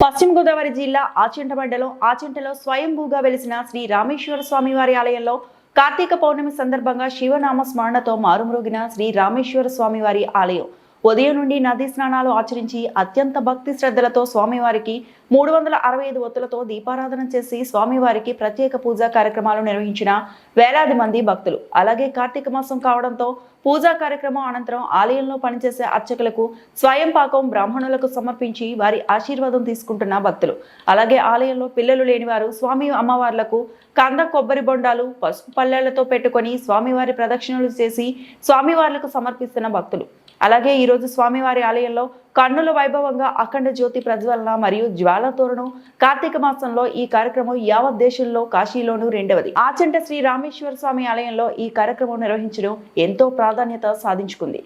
పశ్చిమ గోదావరి జిల్లా ఆచంట మండలం ఆచంటలో స్వయంభూగా వెలిసిన శ్రీ రామేశ్వర స్వామి వారి ఆలయంలో కార్తీక పౌర్ణమి సందర్భంగా శివనామ స్మరణతో మారుమ్రోగిన శ్రీ రామేశ్వర స్వామి వారి ఆలయం ఉదయం నుండి నదీ స్నానాలు ఆచరించి అత్యంత భక్తి శ్రద్ధలతో స్వామివారికి 365 ఒత్తులతో దీపారాధన చేసి స్వామివారికి ప్రత్యేక పూజా కార్యక్రమాలు నిర్వహించిన వేలాది మంది భక్తులు. అలాగే కార్తీక మాసం కావడంతో పూజా కార్యక్రమం అనంతరం ఆలయంలో పనిచేసే అర్చకులకు స్వయం పాకం బ్రాహ్మణులకు సమర్పించి వారి ఆశీర్వాదం తీసుకుంటున్న భక్తులు. అలాగే ఆలయంలో పిల్లలు లేని వారు స్వామి అమ్మవార్లకు కంద కొబ్బరి బొండాలు పసుపు పల్లెలతో పెట్టుకొని స్వామివారి ప్రదక్షిణలు చేసి స్వామివార్లకు సమర్పిస్తున్న భక్తులు. అలాగే ఈరోజు స్వామివారి ఆలయంలో కన్నుల వైభవంగా అఖండ జ్యోతి ప్రజ్వలన మరియు జ్వాలతోరణం. కార్తీక మాసంలో ఈ కార్యక్రమం యావత్ దేశంలో కాశీలోనూ రెండవది. ఆచంట శ్రీ రామేశ్వర స్వామి ఆలయంలో ఈ కార్యక్రమం నిర్వహించడం ఎంతో ప్రాధాన్యత సాధించుకుంది.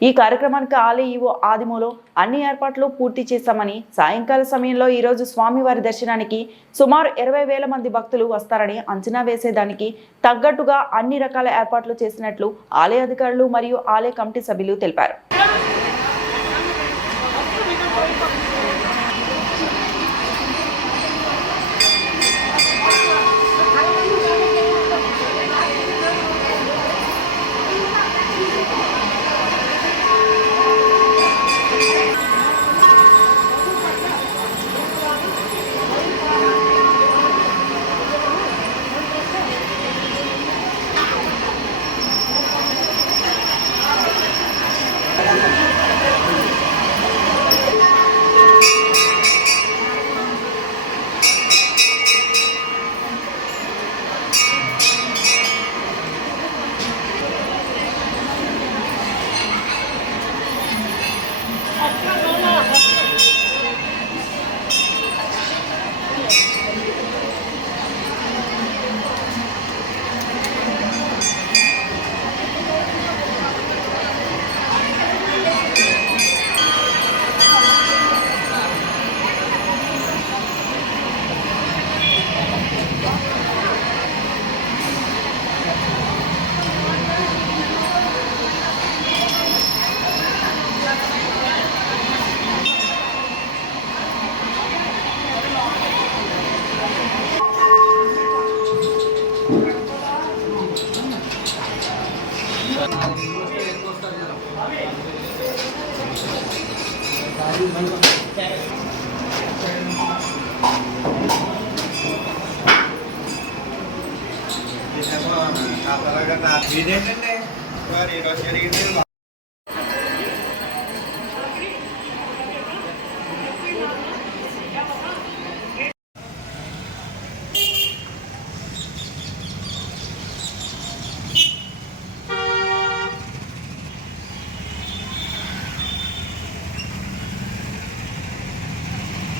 ఈ కార్యక్రమానికి ఆలయ ఈవో ఆదిమూలో అన్ని ఏర్పాట్లు పూర్తి చేశామని, సాయంకాల సమయంలో ఈరోజు స్వామివారి దర్శనానికి సుమారు 20,000 మంది భక్తులు వస్తారని అంచనా వేసేదానికి తగ్గట్టుగా అన్ని రకాల ఏర్పాట్లు చేసినట్లు ఆలయ అధికారులు మరియు ఆలయ కమిటీ సభ్యులు తెలిపారు. ఇదేంటండి మరి ఈరోజు జరిగింది.